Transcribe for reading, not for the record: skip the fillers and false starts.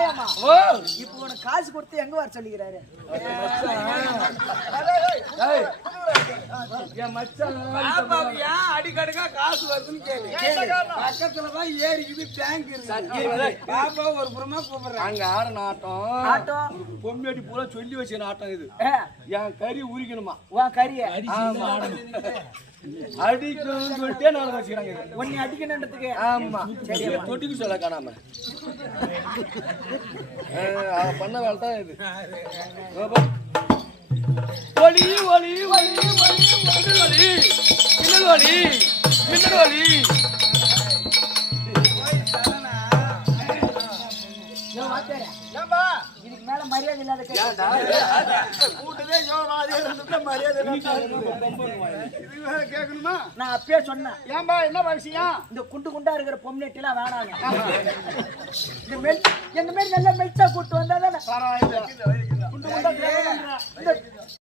ஏமா ஓ இப்போ உனக்கு காசு கொடுத்து எங்க வர சொல்லிக்கிறாரு என் மச்சான் ஏன் அடிக்கடிக்கா காசு வருதுன்னு கேளு. பக்கத்துலதான் ஏறிக்குது டேங்க் இருக்கு. பாப்பா ஒரு புறமா கூப்பிடுறேன். அங்க ஆட ஆட்டம் ஆட்டம் பொம்மேடி பூரா சொல்லி வச்ச ஆட்டம் இது. என் கறி உரிக்கணுமா உன் கறிய அடிக்கணும்னு சொல்லிட்டே நாள் வச்சுக்கிறாங்க. உன்னை அடிக்கணுன்றதுக்கு ஆமா சரி தொட்டிக்கு சொல்ல காணாம பண்ண வேலை தான் இது. ஒளி ஒளி ஒளி ஒளி மின்னல் ஒளி மின்னல் ஒளி மின்னல் ஒளி. இதுக்கு மேல மரியாதை இல்லாத கேட்கணுமா? நான் அப்பயே சொன்னேன். ஏன்பா என்ன விஷயம்? இந்த குண்டு குண்டா இருக்கிற பொம்னெட்டி எல்லாம் வேணாங்க. இந்த மாதிரி நல்ல மெல்ட்டா கூட்டு வந்தா தானே பரவாயில்ல. குண்டு குண்டா